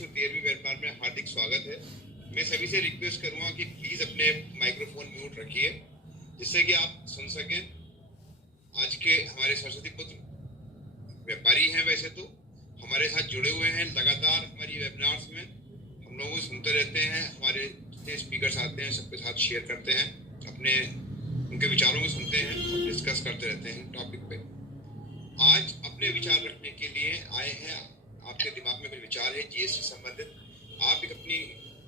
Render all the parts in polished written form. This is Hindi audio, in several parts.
113वीं वेबिनार में हार्दिक स्वागत है। मैं सभी से रिक्वेस्ट करूंगा कि प्लीज अपने माइक्रोफोन म्यूट रखिए जिससे कि आप सुन सकें। आज के हमारे सरस्वती पुत्र व्यापारी हैं, वैसे तो हमारे साथ जुड़े हुए हैं लगातार हमारी वेबिनार्स में, हम लोगों को सुनते रहते हैं, हमारे जितने स्पीकर्स आते हैं सबके साथ शेयर करते हैं, अपने उनके विचारों को सुनते हैं और डिस्कस करते रहते हैं टॉपिक पे। आज अपने विचार रखने के लिए आए हैं, आपके दिमाग में कोई विचार है जीएसटी संबंधित, आप एक अपनी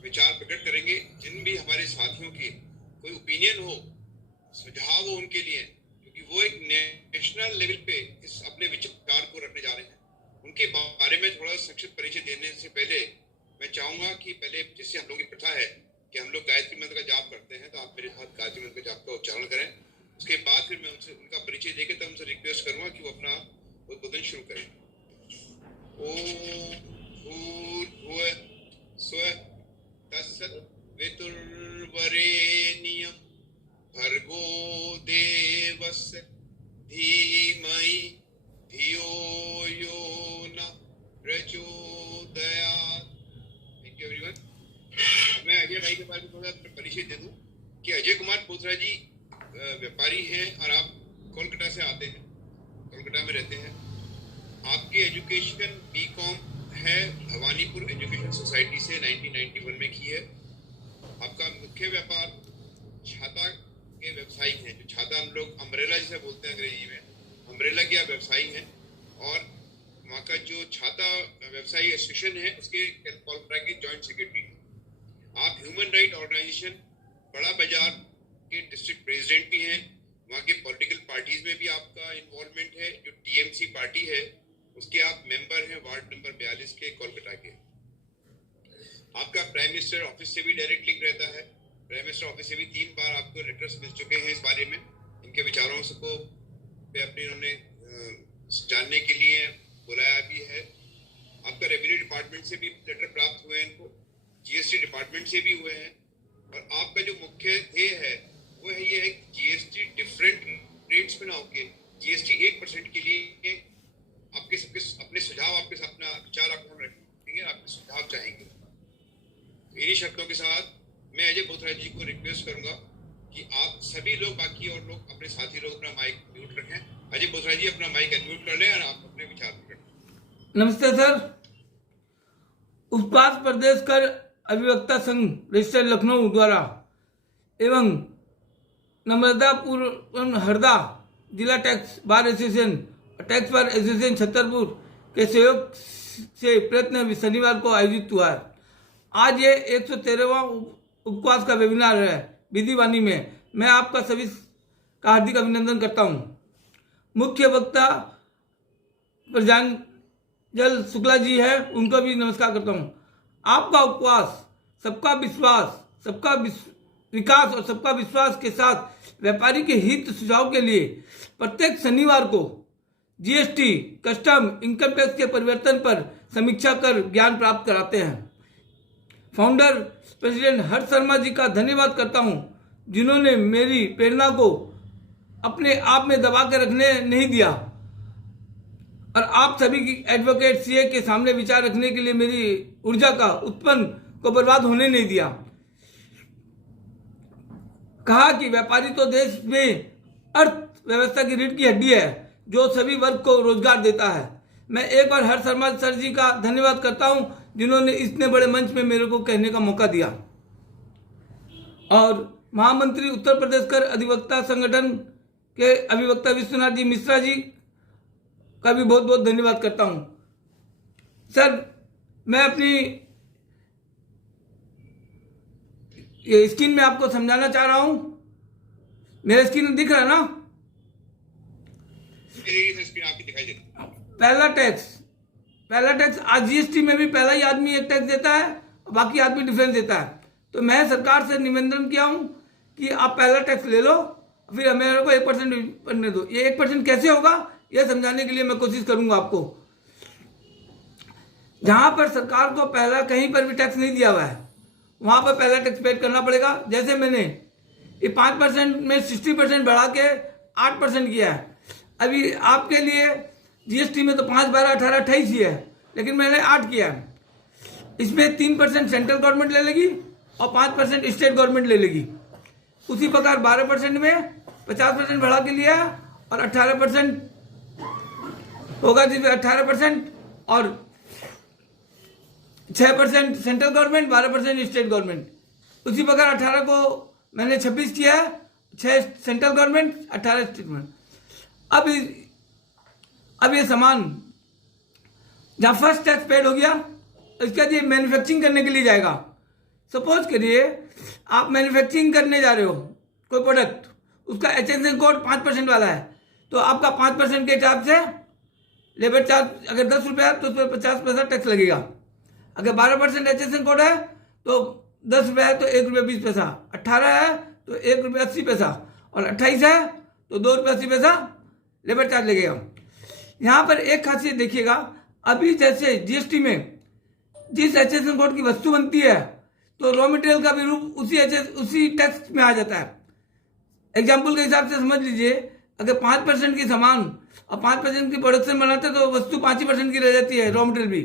विचार प्रकट करेंगे। जिन भी हमारे साथियों की कोई ओपिनियन हो, सुझाव हो उनके लिए, क्योंकि वो एक नेशनल लेवल पे इस अपने विचार को रखने जा रहे हैं, उनके बारे में थोड़ा संक्षिप्त परिचय देने से पहले मैं चाहूंगा कि पहले जैसे हम लोगों की प्रथा है कि हम लोग गायत्री मंत्र का जाप करते हैं, तो आप मेरे साथ गायत्री मंत्र के जाप का उच्चारण करें। उसके बाद फिर मैं उनसे उनका परिचय देके तब उनसे रिक्वेस्ट करूंगा कि वो अपना उद्बोधन शुरू करें। ओम भूर्भुवः स्वः तत्सवितुर्वरेण्यं भर्गो देवस्य धीमहि धियो यो न प्रचोदयात्। Thank you everyone. मैं अजय भाई के बारे में थोड़ा परिचय दे दूं कि अजय कुमार पोथरा जी व्यापारी हैं और आप कोलकाता से आते हैं, कोलकाता में रहते हैं। आपकी एजुकेशन बीकॉम है भवानीपुर एजुकेशन सोसाइटी से 1991 में की है। आपका मुख्य व्यापार छाता के व्यवसायी हैं, जो छाता हम लोग अम्ब्रेला जिसे बोलते हैं अंग्रेजी में, अम्ब्रेला के आप व्यवसायी हैं। और वहाँ का जो छाता व्यवसायी एसोसिएशन है उसके कोलकाता के जॉइंट सेक्रेटरी हैं। आप ह्यूमन राइट ऑर्गेनाइजेशन बड़ा बाजार के डिस्ट्रिक्ट प्रेसिडेंट भी हैं। वहाँ के पॉलिटिकल पार्टीज में भी आपका इन्वॉल्वमेंट है। जो टीएमसी पार्टी है उसके आप मेंबर हैं, वार्ड नंबर 42 के कोलकाता के। आपका प्राइम मिनिस्टर ऑफिस से भी डायरेक्ट लिंक रहता है। प्राइम मिनिस्टर ऑफिस से भी 3 बार आपको लेटर्स मिल चुके हैं इस बारे में, इनके विचारों को पे अपने उन्होंने जानने के लिए बुलाया भी है। आपका रेवेन्यू डिपार्टमेंट से भी लेटर प्राप्त हुए हैं इनको, जीएसटी डिपार्टमेंट से भी हुए हैं। और आपका जो मुख्य ध्येय है वो है ये है जीएसटी डिफरेंट रेट्स पे ना होके जीएसटी 1% के लिए आपके सबके अपने सुझाव, आपके अपना विचार आपको हम रखेंगे, आपके सुझाव चाहेंगे। इन्हीं शब्दों के साथ मैं अजय पोथरा जी को रिक्वेस्ट करूंगा कि आप सभी लोग, बाकी और लोग, अपने साथी लोग अपना माइक म्यूट रखें। अजय पोथरा जी अपना माइक अनम्यूट कर लें और आप अपने विचार प्रकट करें। नमस्ते सर। उत्पाद प्रदेश कर अभिवक्ता संघ रजिस्टर लखनऊ द्वारा एवं नर्मदापुर हरदा जिला tax bar association, tax bar association Chhatarpur के सहयोग से प्रयत्न शनिवार को आयोजित हुआ है। आज ये 113वां उपवास का वेबिनार है विधि वाणी में। मैं आपका सभी का हार्दिक अभिनंदन करता हूँ। मुख्य वक्ता प्रज्ञानजल शुक्ला जी है, उनको भी नमस्कार करता हूँ। आपका उपवास सबका विश्वास, सबका विकास और सबका विश्वास के साथ व्यापारी के हित सुझाव के लिए प्रत्येक शनिवार को जीएसटी, कस्टम, इनकम टैक्स के परिवर्तन पर समीक्षा कर ज्ञान प्राप्त कराते हैं। फाउंडर प्रेसिडेंट हर्ष शर्मा जी का धन्यवाद करता हूं, जिन्होंने मेरी प्रेरणा को अपने आप में दबा के रखने नहीं दिया और आप सभी की एडवोकेट सीए के सामने विचार रखने के लिए मेरी ऊर्जा का उत्पन्न को बर्बाद होने नहीं दिया। कहा कि व्यापारी तो देश में अर्थव्यवस्था की रीढ़ की हड्डी है जो सभी वर्ग को रोजगार देता है। मैं एक बार हर्ष शर्मा सर जी का धन्यवाद करता हूं, जिन्होंने इतने बड़े मंच में मेरे को कहने का मौका दिया। और महामंत्री उत्तर प्रदेश कर अधिवक्ता संगठन के अभिवक्ता विश्वनाथ जी मिश्रा जी का भी बहुत बहुत धन्यवाद करता हूं। सर, मैं अपनी ये स्क्रीन में आपको समझाना चाह रहा हूं। मेरा स्क्रीन दिख रहा है ना? आपकी दिखाई दे। पहला टैक्स आज जीएसटी में भी पहला ही आदमी एक टैक्स देता है और बाकी आदमी डिफरेंस देता है। तो मैं सरकार से निवेदन किया हूं कि आप पहला टैक्स ले लो, फिर हमें को 1% बनने दो। ये 1% कैसे होगा यह समझाने के लिए मैं कोशिश करूंगा आपको। जहां पर सरकार को पहला कहीं पर भी टैक्स नहीं दिया हुआ है वहां पर पहला टैक्स पेड करना पड़ेगा। जैसे मैंने ये 5% में 60% बढ़ा के 8% किया है। अभी आपके लिए जीएसटी में तो 5, 12, 18, 28 ही है, लेकिन मैंने 8 किया है। इसमें 3% सेंट्रल गवर्नमेंट ले लेगी और 5% स्टेट गवर्नमेंट ले लेगी। उसी प्रकार 12% में 50% बढ़ा के लिया और 18% होगा, जिसमें 18% और 6% सेंट्रल गवर्नमेंट, 12% स्टेट गवर्नमेंट। उसी प्रकार 18 को मैंने 26 किया है, 6 सेंट्रल गवर्नमेंट, 18 स्टेट गवर्नमेंट। अब ये सामान जहाँ फर्स्ट टैक्स पेड हो गया, इसके बाद ये मैन्युफैक्चरिंग करने के लिए जाएगा। सपोज करिए आप मैन्युफैक्चरिंग करने जा रहे हो कोई प्रोडक्ट, उसका HSN कोड 5% वाला है, तो आपका 5% के हिसाब से लेबर चार्ज अगर 10 रुपये है तो उस पर 50 पैसा टैक्स लगेगा। अगर 12% HSN कोड है तो 10 रुपये है तो 1 रुपये 20 पैसा, 18 है तो 1 रुपये 80 पैसा, और 28 है तो 2 रुपये 80 पैसा लेबर चार्ज लगेगा। यहाँ पर एक खासियत देखिएगा, अभी जैसे GST में जिस HSN कोड की वस्तु बनती है तो रॉ मटेरियल का भी रूप उसी टैक्स में आ जाता है। एग्जाम्पल के हिसाब से समझ लीजिए, अगर 5% की सामान और 5% की प्रोडक्शन बनाते हैं तो वस्तु 5% की रह जाती है, रॉ मटेरियल भी।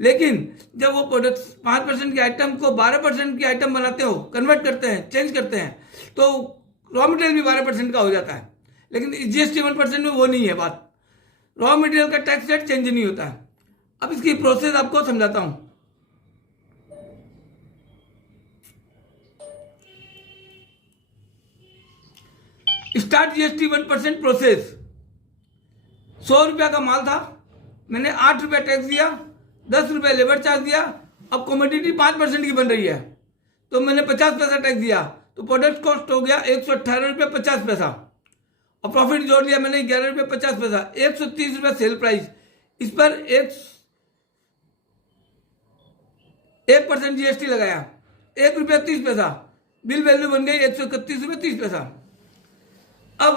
लेकिन जब वो प्रोडक्ट 5% की आइटम को 12% की आइटम बनाते हो, कन्वर्ट करते हैं, चेंज करते हैं, तो रॉ मटेरियल भी 12% का हो जाता है। लेकिन GST 1% में वो नहीं है बात, रॉ मटेरियल का टैक्स रेट चेंज नहीं होता है। अब इसकी प्रोसेस आपको समझाता हूं। Start GST 1% process. 100 रुपया का माल था, मैंने 8 रुपया टैक्स दिया, 10 रुपये लेबर चार्ज दिया। अब कमोडिटी 5% की बन रही है तो मैंने 50 पैसा टैक्स दिया, तो प्रोडक्ट कॉस्ट हो गया 118 रुपये 50 पैसा, और प्रॉफिट जोड़ लिया मैंने 11 रुपये 50 पैसा, 130 रुपये सेल प्राइस। इस पर 1% GST लगाया, 1 रुपया 30 पैसा, बिल वैल्यू बन गई 131 रुपये 30 पैसा। अब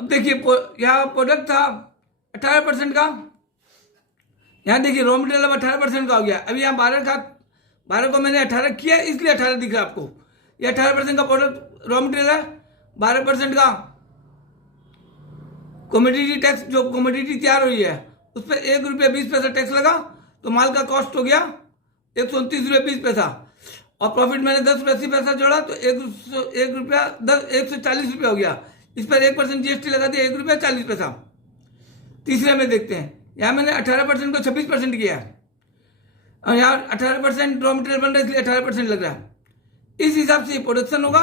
देखिए यहाँ प्रोडक्ट था 18% का, यहाँ देखिए रॉ मटेरियल अब 18% का हो गया। अभी यहाँ 12 को मैंने 18 किया इसलिए 18 दिख रहा है आपको। ये 18% का प्रोडक्ट रॉ मटेरियल है, 12% का कमोडिटी टैक्स, जो कमोडिटी तैयार हुई है उस पर 1 रुपया 20 पैसा टैक्स लगा, तो माल का कॉस्ट हो गया 129 रुपये 20 पैसा, और प्रॉफिट मैंने 10 रुपये 80 पैसा जोड़ा तो 1 रुपया 140 रुपया हो गया। इस पर 1% GST लगा दिया, 1 रुपया 40 पैसा। तीसरे में देखते हैं, यहाँ मैंने 18% को 26% किया है, और यहाँ 18% रॉ मटेरियल बन रहा है इसलिए 18% लग रहा है। इस हिसाब से प्रोडक्शन होगा,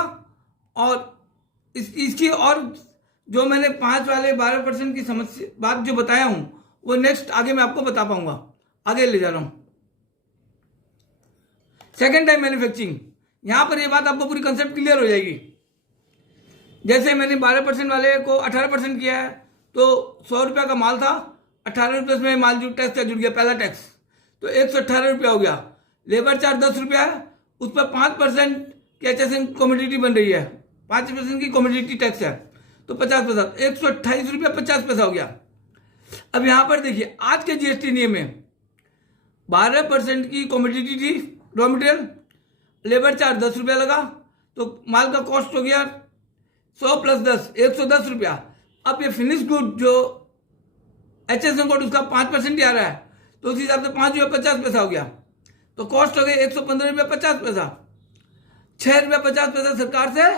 और इसकी और जो मैंने 5 वाले 12% की समस्या बात जो बताया हूँ वो नेक्स्ट आगे मैं आपको बता पाऊंगा, आगे ले जा रहा हूँ। सेकेंड टाइम मैन्युफैक्चरिंग, यहाँ पर ये बात आपको पूरी कंसेप्ट क्लियर हो जाएगी। जैसे मैंने 12% वाले को 18% किया है, तो 100 रुपया का माल था, 18 रुपये में माल जो टैक्स का जुड़ गया, पहला टैक्स, तो 118 रुपया हो गया। लेबर चार्ज 10 रुपया है, उस पर 5% की HSN कमोडिटी बन रही है, 5% की कमोडिटी टैक्स है, तो 50 पैसा, 128 रुपया 50 पैसा हो गया। अब यहाँ पर देखिए आज के GST नियम में 12% की कमोडिटी थी रॉ मटेरियल, लेबर चार्ज 10 रुपया लगा, तो माल का कॉस्ट हो गया 100 + 10 110 रुपया। अब ये फिनिश गुड जो HSN कोड उसका 5% ही आ रहा है, तो उस हिसाब से 5 रुपया 50 पैसा हो गया, तो कॉस्ट हो गई 115 रुपया 50 पैसा। 6 रुपया 50 पैसा सरकार से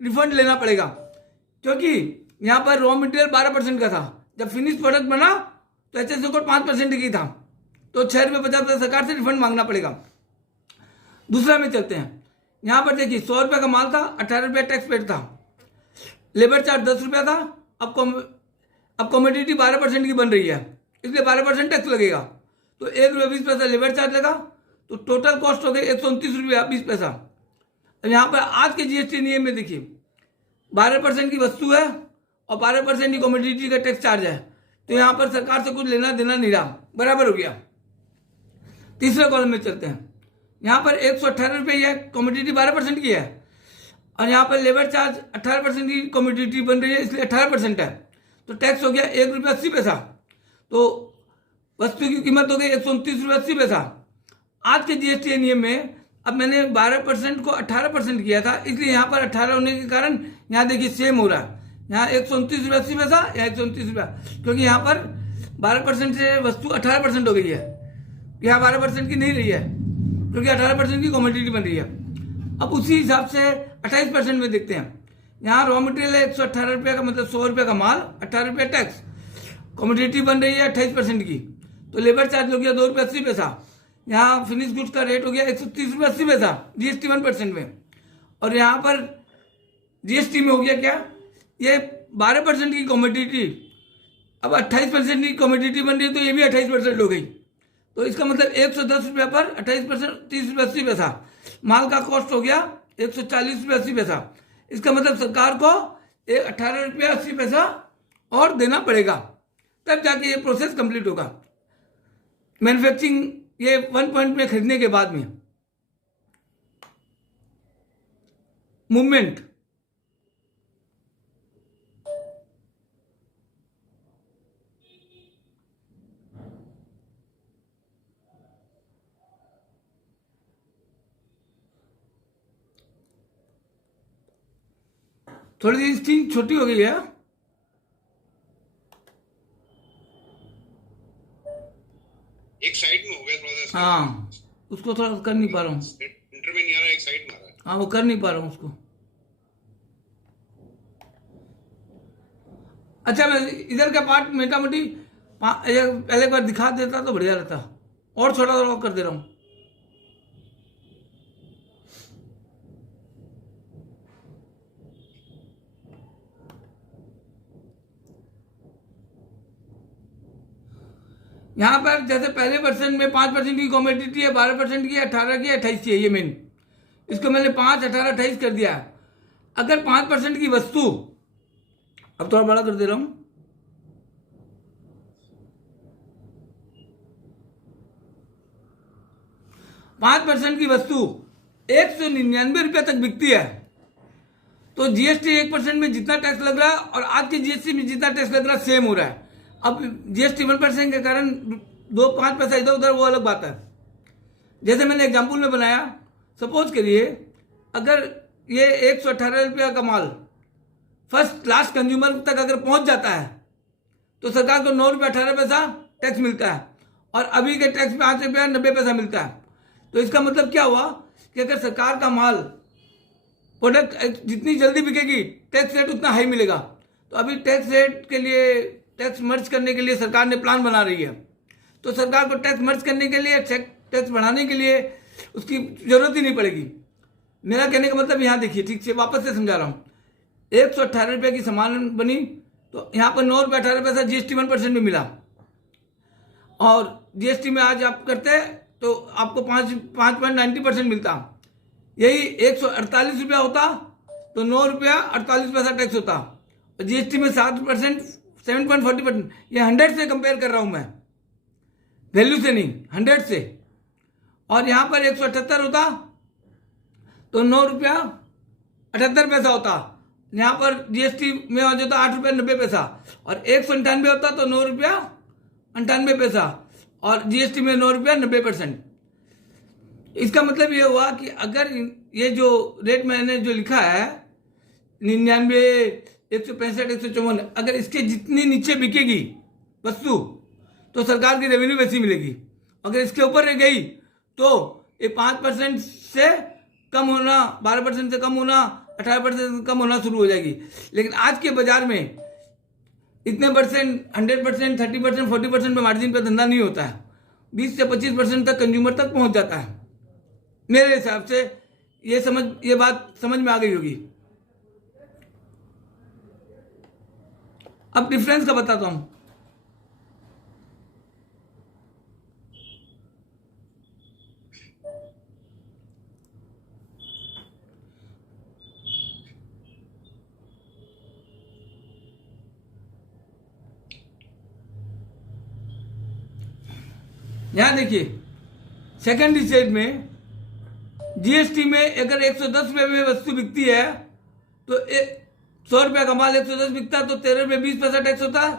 रिफंड लेना पड़ेगा, क्योंकि यहाँ पर रॉ मटेरियल 12% का था, जब फिनिश प्रोडक्ट बना तो HSN कोड 5% की था, तो 6 रुपया 50 पैसा सरकार से रिफंड मांगना पड़ेगा। दूसरा में चलते हैं, यहाँ पर देखिए 100 रुपया का माल था, 18 रुपया टैक्स पेड था, लेबर चार्ज 10 रुपया था। अब कमोडिटी 12% की बन रही है इसलिए 12% टैक्स लगेगा, तो 1 रुपया 20 पैसा लेबर चार्ज लगा, तो टोटल कॉस्ट हो गई 129 रुपया 20 पैसा। अब यहाँ पर आज के GST नियम में देखिए 12% की वस्तु है और 12% की कमोडिटी का टैक्स चार्ज है, तो यहाँ पर सरकार से कुछ लेना देना नहीं रहा, बराबर हो गया। तीसरे कॉलम में चलते हैं, यहाँ पर 118 रुपये है, कमोडिटी 12% की है, और यहाँ पर लेबर चार्ज 18% की कमोडिटी बन रही है इसलिए 18% है, तो टैक्स हो गया 1 रुपया 80 पैसा, तो वस्तु की कीमत हो गई 129 रुपये 80 पैसा। आज के GST नियम में अब मैंने 12% को 18% किया था, इसलिए यहाँ पर 18 होने के कारण यहाँ देखिए सेम हो रहा है, यहाँ 129 रुपये 80 पैसा या 129 रुपया, क्योंकि यहाँ पर 12% से वस्तु 18% हो गई है, यहाँ 12% की नहीं रही है, क्योंकि 18% की कमोडिटी बन रही है। अब उसी हिसाब से 28% में देखते हैं। यहाँ रॉ मटेरियल है 118 रुपये का, मतलब 100 रुपये का माल, 18 रुपये टैक्स, कमोडिटी बन रही है 28% की, तो लेबर चार्ज हो गया 2 रुपये 80 पैसा। यहाँ फिनिश गुड्स का रेट हो गया 130 रुपये 80 पैसा, जीएसटी 1% में। और यहाँ पर जीएसटी में हो गया क्या, ये 12% की कमोडिटी, अब 28% की कमोडिटी बन रही है, तो ये भी 28% हो गई। तो इसका मतलब 110 रुपये पर 28%, 30 रुपये 80 पैसा। माल का कॉस्ट हो गया 140 रुपये 80 पैसा। इसका मतलब सरकार को 18 रुपये 80 पैसा और देना पड़ेगा, तब जाके ये प्रोसेस कंप्लीट होगा। मैन्युफैक्चरिंग ये 1 पॉइंट में खरीदने के बाद में मूवमेंट, थोड़ी सी स्क्रीन छोटी हो गई है। एक साइड में हो गया थोड़ा सा। हाँ, उसको थोड़ा कर नहीं पा रहा हूँ, इंटर में नहीं आ रहा, एक साइड में आ रहा है। हाँ वो कर नहीं पा रहा हूँ उसको। अच्छा, मैं इधर का पार्ट मोटा मोटी पहले एक बार दिखा देता तो बढ़िया रहता, और छोटा थोड़ा कर दे रहा हूँ। यहाँ पर जैसे पहले परसेंट में 5% की कॉमोडिटी है, 12% की, 18 की, 28 की है, ये मेन। इसको मैंने 5, 18, 28 कर दिया। अगर 5% की वस्तु, अब थोड़ा बड़ा कर दे रहा हूं, पांच % की वस्तु 199 रुपये तक बिकती है, तो जीएसटी 1% में जितना टैक्स लग रहा है और आज के जीएसटी में जितना टैक्स लग रहा है सेम हो रहा है। अब जीएसटी 1% के कारण 2-5 पैसा इधर उधर, वो अलग बात है। जैसे मैंने एग्जाम्पल में बनाया, सपोज करिए अगर ये 118 रुपया का माल फर्स्ट क्लास कंज्यूमर तक अगर पहुंच जाता है तो सरकार को 9 रुपये 18 पैसा टैक्स मिलता है, और अभी के टैक्स में 8 रुपया 90 पैसा मिलता है। तो इसका मतलब क्या हुआ कि अगर सरकार का माल प्रोडक्ट जितनी जल्दी बिकेगी टैक्स रेट उतना हाई मिलेगा। तो अभी टैक्स रेट के लिए, टैक्स मर्ज करने के लिए सरकार ने प्लान बना रही है। तो सरकार को टैक्स मर्ज करने के लिए, टैक्स बढ़ाने के लिए उसकी जरूरत ही नहीं पड़ेगी। मेरा कहने का मतलब यहाँ देखिए, ठीक से वापस से समझा रहा हूँ। 118 रुपये की सामान बनी तो यहाँ पर 9 रुपये 18 पैसा जीएसटी 1% में मिला, और जीएसटी में आज आप करते तो आपको 5.90% मिलता। यही 148 रुपया होता तो 9 रुपया 48 पैसा टैक्स होता, और जीएसटी में 7%, 7.40%। ये 100 से कंपेयर कर रहा हूँ मैं, वैल्यू से नहीं, 100 से। और यहाँ पर 178 होता तो 9 रुपया 78 पैसा होता, यहाँ पर जीएसटी में आ जाता 8 रुपया 90 पैसा, और 198 होता तो 9 रुपया 98 पैसा, और जीएसटी में 9 रुपया 90%। इसका मतलब ये हुआ कि अगर ये जो रेट मैंने जो लिखा है 99, 165, 154, अगर इसके जितनी नीचे बिकेगी वस्तु तो सरकार की रेवेन्यू वैसी मिलेगी। अगर इसके ऊपर रह गई तो ये 5% से कम होना, 12% से कम होना, 18% से कम होना शुरू हो जाएगी। लेकिन आज के बाजार में इतने परसेंट, 100%, 30%, 40% पे मार्जिन पे धंधा नहीं होता है। 20 से 25% तक कंज्यूमर तक पहुंच जाता है। मेरे हिसाब से ये बात समझ में आ गई होगी। अब डिफरेंस का बताता हूं। यहां देखिए, सेकेंड स्टेज में जीएसटी में अगर 110 रुपये में वस्तु बिकती है तो 100 रुपये का माल 110 बिकता है तो 13 रुपये 20 पैसा टैक्स होता है,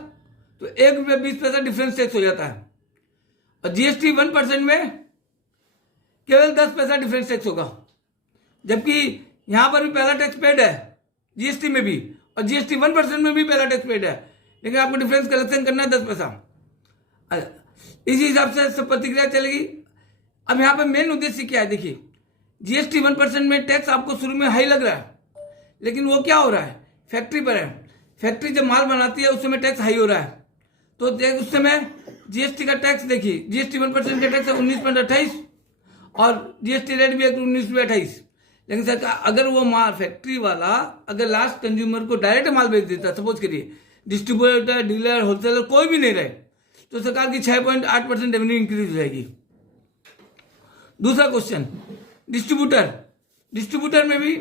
तो 1 रुपये 20 पैसा डिफरेंस टैक्स हो जाता है। और जीएसटी 1% में केवल 10 पैसा डिफरेंस टैक्स होगा, जबकि यहां पर भी पहला टैक्स पेड है जीएसटी में भी, और जीएसटी 1% में भी पहला टैक्स पेड है, लेकिन आपको डिफरेंस कलेक्शन करना है 10 पैसा। इसी हिसाब से सब प्रतिक्रिया चलेगी। अब यहाँ पे मेन उद्देश्य क्या है, देखिए जीएसटी 1% में टैक्स आपको शुरू में हाई लग रहा है, लेकिन वो क्या हो रहा है, फैक्ट्री पर है। फैक्ट्री जब माल बनाती है उस समय टैक्स हाई हो रहा है, तो उस समय जीएसटी का टैक्स देखिए, जीएसटी 1% का टैक्स है 19.28 और जीएसटी रेट भी है 19.28। लेकिन सरकार अगर वो माल फैक्ट्री वाला अगर लास्ट कंज्यूमर को डायरेक्ट माल बेच देता, सपोज करिए डिस्ट्रीब्यूटर, डीलर, होलसेलर कोई भी नहीं रहे, तो सरकार की 6.8% रेवेन्यू इंक्रीज हो जाएगी। दूसरा क्वेश्चन, डिस्ट्रीब्यूटर में भी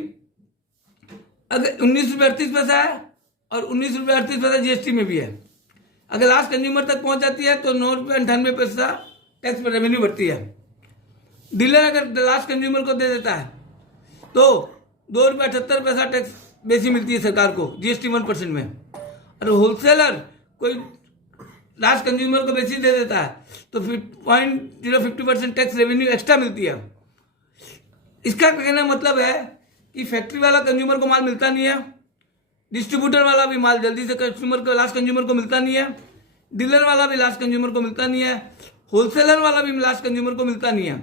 अगर 19.38 है और 19.38 जीएसटी में भी है, अगर लास्ट कंज्यूमर तक पहुंच जाती है तो 9.98 टैक्स पर रेवेन्यू बढ़ती है। डीलर अगर लास्ट कंज्यूमर को दे देता है तो 2.78 टैक्स बेसी मिलती है सरकार को जीएसटी 1% में, और होलसेलर कोई लास्ट कंज्यूमर को बेसी दे देता है तो 0.050% टैक्स रेवेन्यू एक्स्ट्रा मिलती है। इसका कहना मतलब है कि फैक्ट्री वाला कंज्यूमर को माल मिलता नहीं है, डिस्ट्रीब्यूटर वाला भी माल जल्दी से कस्टमर को लास्ट कंज्यूमर को मिलता नहीं है, डीलर वाला भी लास्ट कंज्यूमर को मिलता नहीं है, होलसेलर वाला भी लास्ट कंज्यूमर को मिलता नहीं है,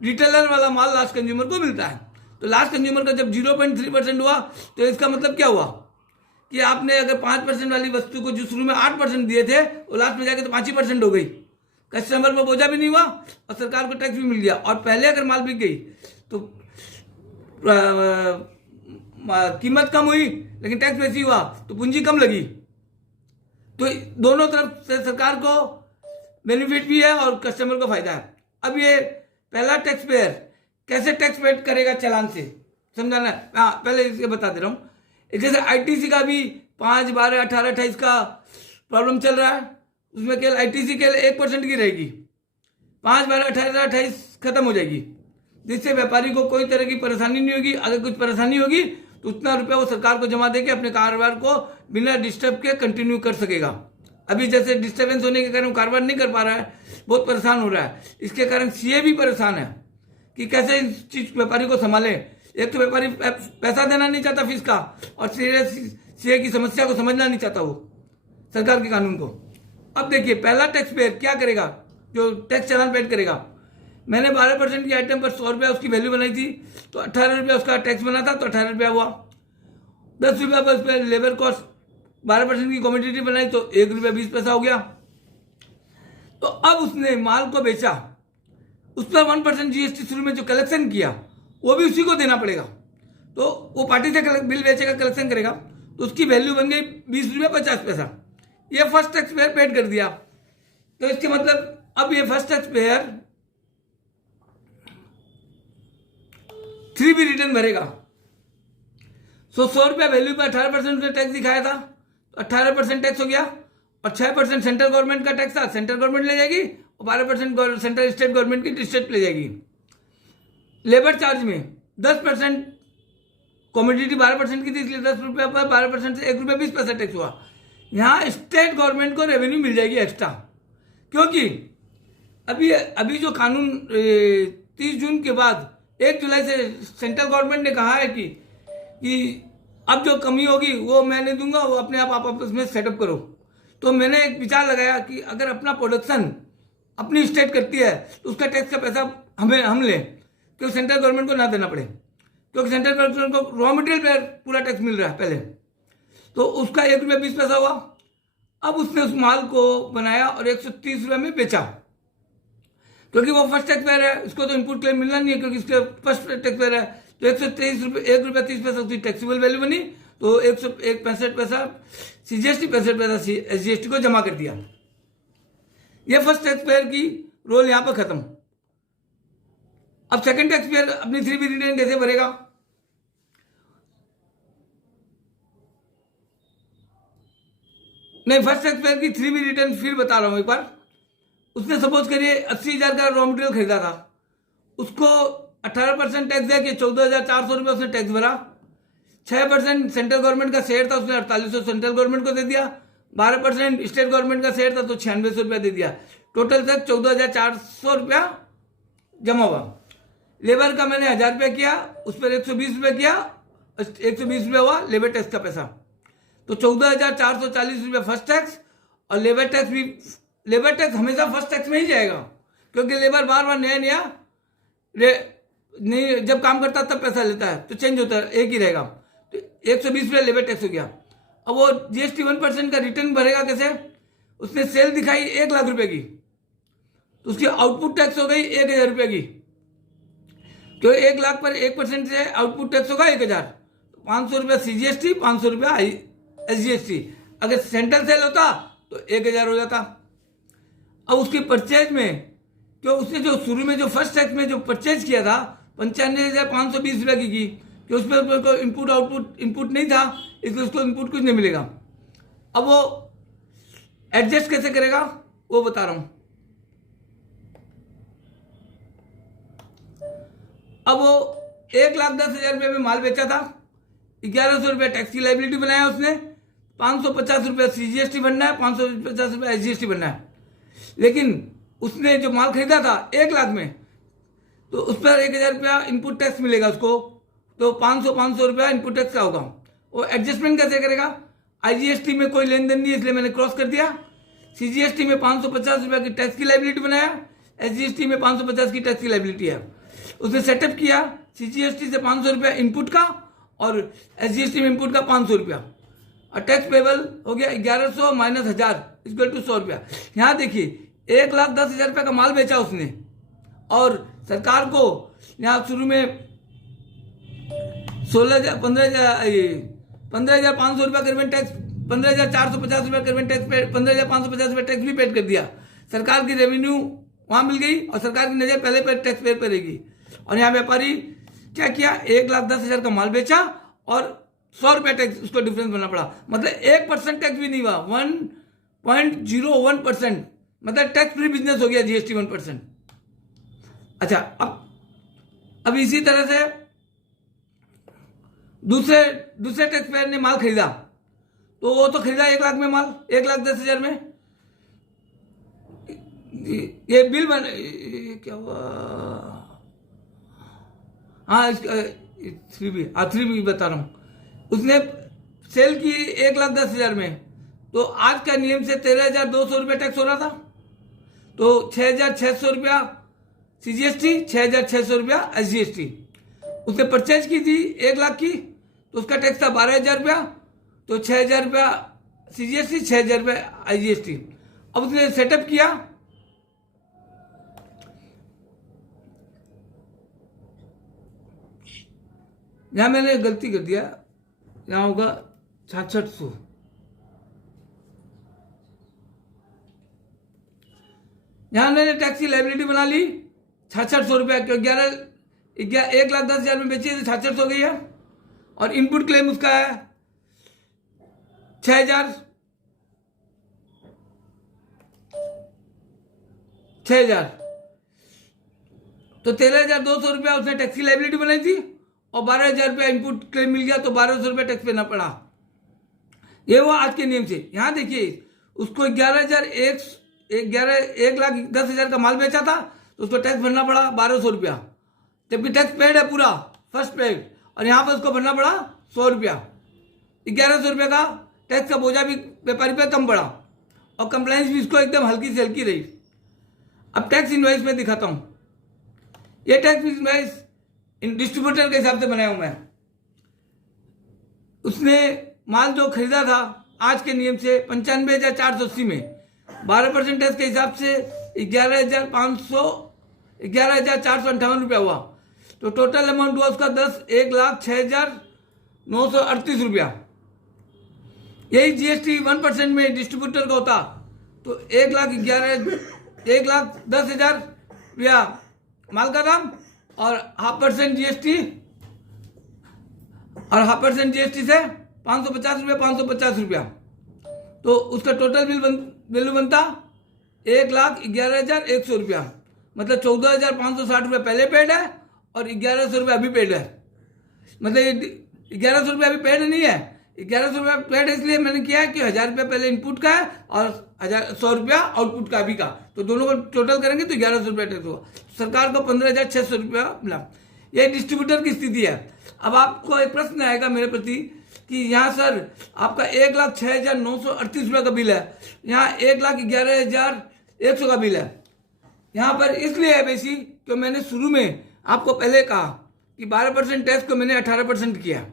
रिटेलर वाला माल लास्ट कंज्यूमर को मिलता है। तो लास्ट कंज्यूमर का जब 0.3% हुआ तो इसका मतलब क्या हुआ कि आपने अगर 5% वाली वस्तु को जो शुरू में 8% दिए थे वो लास्ट में जाके तो 5% हो गई, कस्टमर में बोझा भी नहीं हुआ और सरकार को टैक्स भी मिल गया। और पहले अगर माल बिक गई तो कीमत कम हुई लेकिन टैक्स बेसी हुआ तो पूंजी कम लगी, तो दोनों तरफ से सरकार को बेनिफिट भी है और कस्टमर को फायदा है। अब ये पहला टैक्स पेयर कैसे टैक्स पे करेगा चालान से, समझाना। हाँ, पहले इसके बता दे रहा हूँ। जैसे आईटीसी का भी 5, 12, 18, 28 का प्रॉब्लम चल रहा है, उसमें केवल आईटीसी के 1% की रहेगी, 5, 12, 18, 28 खत्म हो जाएगी, जिससे व्यापारी को कोई तरह की परेशानी नहीं होगी। अगर कुछ परेशानी होगी तो उतना रुपया वो सरकार को जमा देके अपने कारोबार को बिना डिस्टर्ब के कंटिन्यू कर सकेगा। अभी जैसे डिस्टर्बेंस होने के कारण वो कारोबार नहीं कर पा रहा है, बहुत परेशान हो रहा है। इसके कारण सीए भी परेशान है कि कैसे इस चीज व्यापारी को संभाले। एक तो व्यापारी पैसा देना नहीं चाहता फीस का, और सीए की समस्या को समझना नहीं चाहता वो सरकार के कानून को। अब देखिए पहला टैक्स पेयर क्या करेगा, जो टैक्स चालान पेड करेगा। मैंने 12% की आइटम पर 100 रुपया उसकी वैल्यू बनाई थी, तो 18 रुपया उसका टैक्स बना था, तो 18 रुपया हुआ। 10 रुपया पर उस पर लेबर कॉस्ट 12% की कॉमोडिटी बनाई तो 1 रुपया 20 पैसा हो गया। तो अब उसने माल को बेचा, उस पर 1% जीएसटी शुरू में जो कलेक्शन किया वो भी उसी को देना पड़ेगा। तो वो पार्टी से बिल बेचेगा, कलेक्शन करेगा, तो उसकी वैल्यू बन गई 20 रुपया 50 पैसा। ये फर्स्ट टैक्स पेयर पेड कर दिया। तो इसके मतलब अब ये first tax payer 3B return भरेगा। 100 रुपया वैल्यू पर 18% टैक्स दिखाया था, तो 18% टैक्स हो गया, और 6% सेंट्रल गवर्नमेंट का टैक्स था, सेंट्रल गवर्नमेंट ले जाएगी, और 12% सेंट्रल स्टेट गवर्नमेंट की स्टेट ले जाएगी। लेबर चार्ज में 10% कॉमोडिटी 12% की थी, इसलिए 10 रुपया पर 12% से 1 रुपया 20 पैसा टैक्स हुआ। यहाँ स्टेट गवर्नमेंट को रेवेन्यू मिल जाएगी एक्स्ट्रा, क्योंकि अभी जो कानून 30 जून के बाद 1 जुलाई से सेंट्रल गवर्नमेंट ने कहा है कि अब जो कमी होगी वो मैं नहीं दूंगा, वो अपने आप आपस में सेटअप करो। तो मैंने एक विचार लगाया कि अगर अपना प्रोडक्शन अपनी स्टेट करती है तो उसका टैक्स का पैसा हम लें, क्योंकि सेंट्रल गवर्नमेंट को ना देना पड़े, क्योंकि सेंट्रल गवर्नमेंट को रॉ मटेरियल पर पूरा टैक्स मिल रहा है पहले, तो उसका 1 रुपया 20 पैसा हुआ। अब उसने उस माल को बनाया और 130 रुपये में बेचा, क्योंकि वो फर्स्ट टैक्स पेयर है, उसको तो इनपुट क्लेम मिलना नहीं है, क्योंकि इसके फर्स्ट टैक्स पेयर है। तो 123 रुपये 1 रुपया 30 पैसा उसकी टैक्सेबल वैल्यू बनी, तो 165 पैसा सीजीएसटी, 65 पैसा एसजीएसटी को जमा कर दिया। ये फर्स्ट टैक्स पेयर की रोल यहां पर खत्म। अब सेकंड टैक्स पेयर अपनी 3B रिटर्न कैसे भरेगा? नहीं, फर्स्ट टैक्स पेयर की 3B रिटर्न फिर बता रहा हूं एक बार। उसने सपोज करिए 80,000 का रॉ मटेरियल खरीदा था, उसको 18% टैक्स दिया कि 14,400 रुपये उसने टैक्स भरा। 6% सेंट्रल गवर्नमेंट का शेयर था, उसने 4800 सेंट्रल गवर्नमेंट को दे दिया। 12% स्टेट गवर्नमेंट का शेयर था तो 9600 रुपया दे दिया। टोटल तक 14,400 रुपया जमा हुआ। लेबर का मैंने 1000 रुपया किया, उस पर 120 रुपया किया, 120 रुपया हुआ लेबर टैक्स का पैसा। तो 14,440 रुपया फर्स्ट टैक्स, और लेबर टैक्स भी लेबर टैक्स हमेशा फर्स्ट टैक्स में ही जाएगा, क्योंकि लेबर बार बार नया नया नहीं जब काम करता तब पैसा लेता है, तो चेंज होता है, एक ही रहेगा। तो 120 रुपये लेबर टैक्स हो गया। अब वो जीएसटी 1% का रिटर्न भरेगा कैसे? उसने सेल दिखाई 1 लाख रुपए की, तो उसकी आउटपुट टैक्स हो गई 1,000 रुपये की, क्यों 1 लाख पर 1% से आउटपुट टैक्स होगा 1,000, तो 500 रुपया CGST, 500 रुपया SGST। अगर सेंट्रल सेल होता तो 1,000 हो जाता। अब उसकी परचेज में, क्यों उसने जो शुरू में जो फर्स्ट टैक्स में जो परचेज किया था 95,520 रुपये की, कि उसमें उसको इनपुट आउटपुट इनपुट नहीं था, इसलिए उसको इनपुट कुछ नहीं मिलेगा। अब वो एडजस्ट कैसे करेगा वो बता रहा हूं। अब वो 1,10,000 रुपये में माल बेचा था, 1,100 रुपये टैक्स की लाइबिलिटी बनाया उसने, 550 रुपये CGST बनना है, 550 रुपये SGST बनना है। लेकिन उसने जो माल खरीदा था 1 लाख में, तो उस पर 1,000 रुपया इनपुट टैक्स मिलेगा उसको, तो 500 रुपया इनपुट टैक्स का होगा। वो एडजस्टमेंट कैसे करेगा? IGST में कोई लेन देन नहीं है, इसलिए मैंने क्रॉस कर दिया। CGST में 550 रुपया की टैक्स की लाइबिलिटी बनाया, SGST में 550 की टैक्स की लाइबिलिटी है। उसने सेटअप किया CGST से 500 रुपया इनपुट का और SGST में इनपुट का 500 रुपया, और टैक्स पेबल हो गया 1,100 माइनस 1,000 इक्वल टू 100 रुपया। यहाँ देखिए 1,10,000 रुपये का माल बेचा उसने, और सरकार को यहाँ शुरू में 15,500 रुपया करवेन टैक्स, 15,450 रुपया करवेन टैक्स पे, 15,550 रुपया टैक्स भी पेड कर दिया। सरकार की रेवेन्यू वहाँ मिल गई और सरकार की नज़र पहले पर टैक्स पेड पर रहेगी। और यहाँ व्यापारी क्या किया, 1,10,000 का माल बेचा और 100 रुपया टैक्स उसको डिफरेंस भरना पड़ा, मतलब 1% टैक्स भी नहीं हुआ, 1.01%, मतलब टैक्स फ्री बिजनेस हो गया GST 1%। अच्छा, अब इसी तरह से दूसरे टैक्स पेयर ने माल खरीदा, तो वो तो खरीदा 1 लाख में माल, 1,10,000 में। ये बिल क्या हुआ, हाँ 3B बता रहा हूं। उसने सेल की 1,10,000 में, तो आज का नियम से 13,200 रुपया टैक्स हो रहा था, तो 6,600 रुपया CGST, 6,600 रुपया SGST। उसने परचेज की थी 1 लाख की, तो उसका टैक्स था 12,000 रुपया, तो 6,000 रुपया CGST, 6,000 रुपया IGST। अब उसने सेटअप किया, यहां मैंने गलती कर दिया, यहां होगा 6600, यहां मैंने टैक्स की लाइबिलिटी बना ली 6600 रुपया, क्यों 1,10,000 में बेची तो 6600 हो गई है। और इनपुट क्लेम उसका है 6,000, तो 13,200 रुपया उसने टैक्स की लाइबिलिटी बनाई थी, और 12,000 रुपया इनपुट क्लेम मिल गया, तो 1,200 रुपया टैक्स देना पड़ा। ये वो आज के नियम से। यहां देखिए उसको 1,10,000 का माल बेचा था, तो उसको टैक्स भरना पड़ा 1,200 रुपया, जबकि टैक्स पेड है पूरा फर्स्ट पेड, और यहां पर उसको भरना पड़ा 100 रुपया। 1,100 रुपये का टैक्स का बोझा भी व्यापारी पे कम पड़ा, और कंप्लाइंस भी इसको एकदम हल्की से हल्की रही। अब टैक्स इनवॉइस में दिखाता हूं, ये टैक्स इनवॉइस डिस्ट्रीब्यूटर के हिसाब से बनाया हूं मैं। उसने माल जो खरीदा था आज के नियम से 95,480 में 12% टैक्स के हिसाब से 11,458 रुपया हुआ, तो टोटल अमाउंट हुआ उसका 1,06,938 रुपया। यही GST 1% में डिस्ट्रीब्यूटर का होता तो 1,10,000 रुपया माल का दाम, और 0.5% GST, और 0.5% GST से 550 रुपया, तो उसका टोटल वैल्यू बनता 1,11,100 रुपया, मतलब 14,560 रुपया पहले पेड है और 1,100 रुपया अभी पेड है। मतलब 1,100 रुपया अभी पेड नहीं है, 1,100 रुपया पेड है, इसलिए मैंने किया है कि 1,000 रुपया पहले इनपुट का है और 100 रुपया आउटपुट का अभी का, तो दोनों को टोटल करेंगे तो 1,100 रुपया टैक्स होगा। सरकार को 15,600 रुपया मिला। यह डिस्ट्रीब्यूटर की स्थिति है। अब आपको एक प्रश्न आएगा मेरे प्रति कि यहाँ सर आपका 1,06,938 रुपया का बिल है, यहाँ 1,11,000 100 का बिल है। यहाँ पर इसलिए है बेसी कि मैंने शुरू में आपको पहले कहा कि 12% टैक्स को मैंने 18% किया,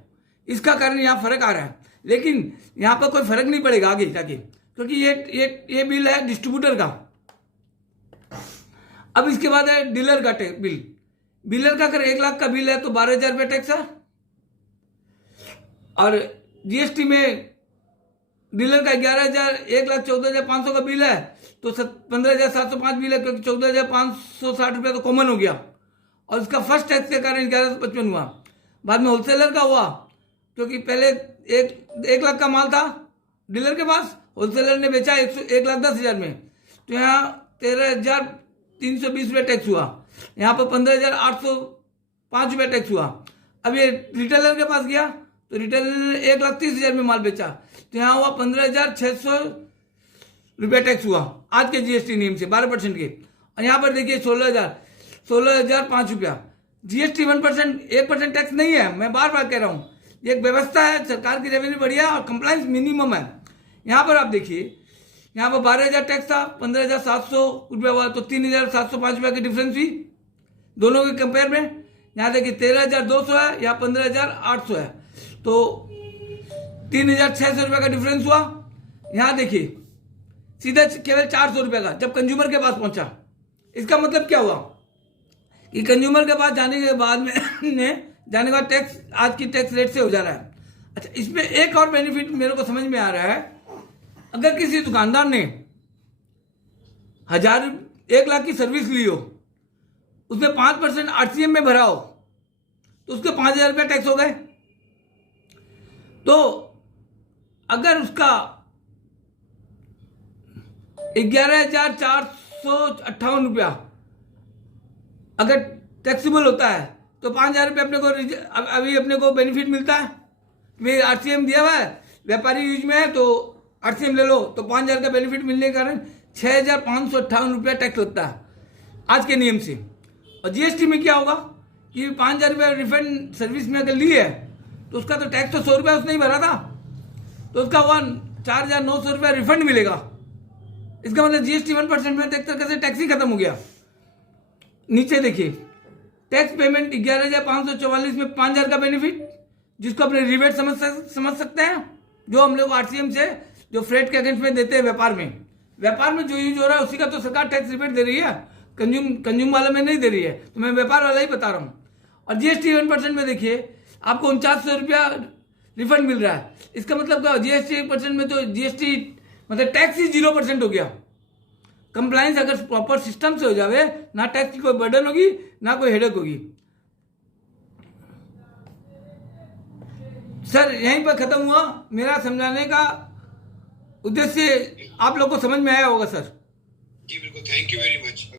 इसका कारण यहाँ फर्क आ रहा है। लेकिन यहाँ पर कोई फर्क नहीं पड़ेगा आगे जाके, क्योंकि ये बिल है डिस्ट्रीब्यूटर का। अब इसके बाद है डीलर का बिल। डीलर का अगर 1 लाख का बिल है तो 12,000 रुपये टैक्स है, और जीएसटी में डीलर का 11,000, 1,14,500 का बिल है तो 15,705 बिल है, क्योंकि 14,560 रुपया तो कॉमन हो गया, और इसका फर्स्ट टैक्स के कारण 1155 हुआ। बाद में होलसेलर का हुआ, क्योंकि पहले 1 लाख का माल था डीलर के पास, होलसेलर ने बेचा 1,10,000 में, तो यहाँ 13,320 रुपये टैक्स हुआ। यहाँ पर 15,805 रुपये टैक्स हुआ। अब ये रिटेलर के पास गया तो रिटेलर ने 1,30,000 में माल बेचा, तो यहाँ हुआ 15,600 रुपये टैक्स हुआ आज के जीएसटी नियम से 12% के। और यहाँ पर देखिए 16,005 रुपया जीएसटी 1% टैक्स नहीं है। मैं बार बार कह रहा हूँ, ये एक व्यवस्था है, सरकार की रेवेन्यू बढ़िया और कंप्लायंस मिनिमम है। यहाँ पर आप देखिए, यहाँ पर 12,000 टैक्स था, 15,700 रुपया हुआ, तो 3,705 रुपया की डिफरेंस हुई दोनों के कंपेयर में। यहाँ देखिए 13,200 है या 15,800 है, तो 3,600 रुपये का डिफरेंस हुआ। यहाँ देखिए सीधा केवल 400 रुपये का जब कंज्यूमर के पास पहुंचा। इसका मतलब क्या हुआ कि कंज्यूमर के पास जाने के बाद में टैक्स आज की टैक्स रेट से हो जा रहा है। अच्छा, इसमें एक और बेनिफिट मेरे को समझ में आ रहा है। अगर किसी दुकानदार ने 1 लाख की सर्विस ली हो, उसमें 5% आरसीएम में भरा हो, तो उसके 5,000 रुपये टैक्स हो गए। तो अगर उसका 11,458 रुपया अगर टैक्सेबल होता है, तो 5,000 रुपये अपने को अभी अपने को बेनिफिट मिलता है। भाई आरसीएम दिया हुआ है, व्यापारी यूज में है, तो आरसीएम ले लो, तो 5,000 का बेनिफिट मिलने के कारण 6,558 रुपया टैक्स लगता है आज के नियम से। और जीएसटी में क्या होगा कि 5,000 रुपया रिफंड सर्विस में अगर ली है, तो उसका तो टैक्स तो 100 रुपया उसने ही भरा था, तो उसका 4,900 रुपया रिफंड मिलेगा। इसका मतलब जीएसटी 1% में एक तरह से टैक्स ही खत्म हो गया। नीचे देखिए टैक्स पेमेंट 11,544 में 5,000 का बेनिफिट, जिसको अपने रिबेट समझ सकते हैं, जो हम लोग आरसीएम से जो फ्रेट के अगेंस्ट में देते हैं व्यापार में जो यूज हो रहा है उसी का तो सरकार टैक्स रिबेट दे रही है, कंज्यूम वाले में नहीं दे रही है, तो मैं व्यापार वाला ही बता रहा हूँ। और जीएसटी 1% में देखिए आपको 4900 रुपया रिफंड मिल रहा है। इसका मतलब क्या, जीएसटी 1% में तो जीएसटी मतलब टैक्स ही 0% हो गया। कंप्लायंस अगर प्रॉपर सिस्टम से हो जावे, ना टैक्स की कोई बर्डन होगी, ना कोई हेडेक होगी। सर यहीं पर खत्म हुआ मेरा समझाने का उद्देश्य। आप लोग को समझ में आया होगा सर। जी बिल्कुल, थैंक यू वेरी मच।